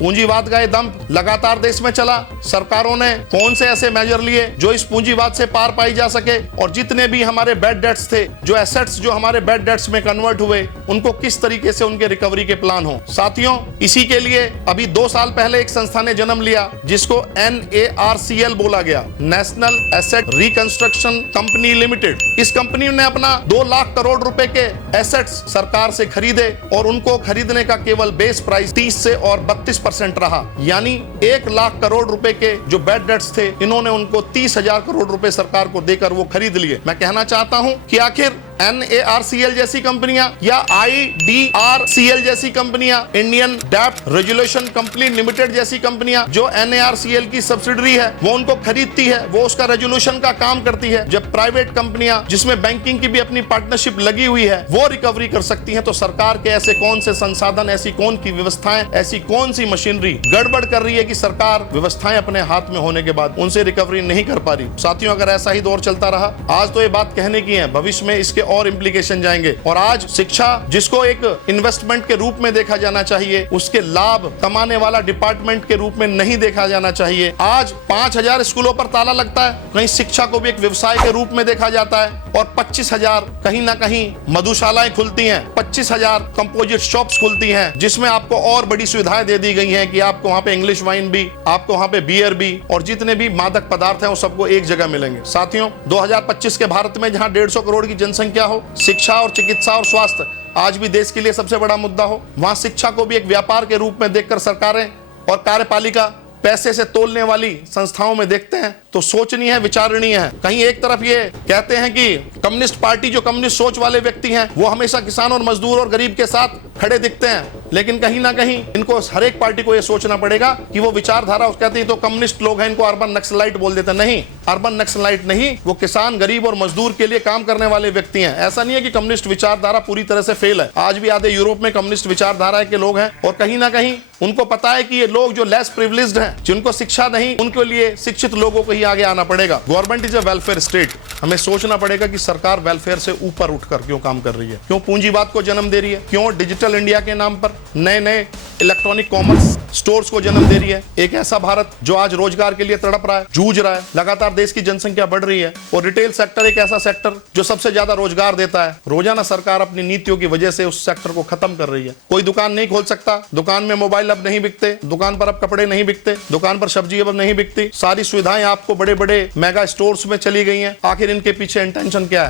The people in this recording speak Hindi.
पूंजीवाद का ये दम लगातार देश में चला। सरकारों ने कौन से ऐसे मेजर लिए जो इस पूंजीवाद से पार पाई जा सके, और जितने भी हमारे बैड डेट्स थे, जो एसेट्स जो हमारे बैड डेट्स में कन्वर्ट हुए, उनको किस तरीके से उनके रिकवरी के प्लान हो। साथियों, इसी के लिए अभी 2 साल पहले एक संस्था ने जन्म लिया जिसको NARCL बोला गया, national asset reconstruction company limited. इस कंपनी ने अपना 2 लाख करोड़ रुपए के एसेट्स सरकार से खरीदे और उनको खरीदने का केवल बेस प्राइस 30 से और 32% रहा, यानी 1 लाख करोड़ रुपए के जो बैड डेट्स थे, इन्होंने उनको 30,000 करोड़ रुपए सरकार को देकर वो खरीद लिए। मैं कहना चाहता हूं कि आखिर NARCL जैसी कंपनियां या IDRCL जैसी कंपनियां, इंडियन डेब्ट रेजुलेशन कंपनी लिमिटेड जैसी कंपनियां जो NARCL की सब्सिडरी है, वो उनको खरीदती है, वो उसका रेजुलेशन का काम करती है। जब प्राइवेट कंपनियां जिसमें बैंकिंग की भी अपनी पार्टनरशिप लगी हुई है वो रिकवरी कर सकती हैं, तो सरकार के ऐसे कौन से संसाधन, ऐसी कौन की व्यवस्थाएं, ऐसी कौन सी मशीनरी गड़बड़ कर रही है कि सरकार व्यवस्थाएं अपने हाथ में होने के बाद उनसे रिकवरी नहीं कर पा रही। साथियों, अगर ऐसा ही दौर चलता रहा, आज तो ये बात कहने की है, भविष्य में इसके और इंप्लीकेशन जाएंगे। और आज शिक्षा जिसको एक इन्वेस्टमेंट के रूप में देखा जाना चाहिए, उसके लाभ कमाने वाला डिपार्टमेंट के रूप में नहीं देखा जाना चाहिए। आज 5,000 स्कूलों पर ताला लगता है, कहीं शिक्षा को भी एक व्यवसाय के रूप में देखा जाता है, और 25,000 कहीं ना कहीं मधुशालाएं खुलती हैं, 25,000 कंपोजिट शॉप्स खुलती हैं, जिसमें आपको और बड़ी सुविधाएं दे दी गई हैं कि आपको वहां पे इंग्लिश वाइन भी, आपको वहां पे बियर भी, और जितने भी मादक पदार्थ हैं वो सबको एक जगह मिलेंगे। साथियों, 2025 के भारत में जहां 150 करोड़ की जनसंख्या हो, शिक्षा और चिकित्सा और स्वास्थ्य आज भी देश के लिए सबसे बड़ा मुद्दा हो, वहां शिक्षा को भी एक व्यापार के रूप में देखकर सरकारें और कार्यपालिका पैसे से तोलने वाली संस्थाओं में देखते हैं, तो सोचनीय है, विचारणीय है। कहीं एक तरफ ये कहते हैं कि कम्युनिस्ट पार्टी, जो कम्युनिस्ट सोच वाले व्यक्ति हैं, वो हमेशा किसान और मजदूर और गरीब के साथ खड़े दिखते हैं, लेकिन कहीं ना कहीं इनको हर एक पार्टी को ये सोचना पड़ेगा कि वो विचारधारा, कहते हैं तो कम्युनिस्ट लोग हैं, इनको अर्बन नक्सलाइट बोल देते हैं। नहीं, अर्बन नक्सलाइट नहीं, वो किसान, गरीब और मजदूर के लिए काम करने वाले व्यक्ति हैं। ऐसा नहीं है कि कम्युनिस्ट विचारधारा पूरी तरह से फेल है। आज भी आधे यूरोप में कम्युनिस्ट विचारधारा के लोग हैं, और कहीं ना कहीं उनको पता है कि ये लोग जो लेस प्रिविलेज्ड हैं, जिनको शिक्षा नहीं, उनके लिए शिक्षित लोगों को ही आगे आना पड़ेगा। Government is a welfare state. हमें सोचना पड़ेगा कि सरकार वेलफेयर से ऊपर उठकर क्यों काम कर रही है, क्यों पूंजीवाद को जन्म दे रही है, क्यों डिजिटल इंडिया के नाम पर नए नए इलेक्ट्रॉनिक कॉमर्स स्टोर्स को जन्म दे रही है। एक ऐसा भारत जो आज रोजगार के लिए तड़प रहा है, जूझ रहा है, लगातार देश की जनसंख्या बढ़ रही है, और रिटेल सेक्टर एक ऐसा सेक्टर जो सबसे ज्यादा रोजगार देता है। रोजाना सरकार अपनी नीतियों की वजह से उस सेक्टर को खत्म कर रही है। कोई दुकान नहीं खोल सकता, दुकान में मोबाइल अब नहीं बिकते, दुकान पर अब कपड़े नहीं बिकते, दुकान पर सब्जी अब नहीं बिकती, सारी सुविधाएं आपको बड़े बड़े मेगा स्टोर्स में चली गई हैं। आखिर इनके पीछे इंटेंशन क्या है?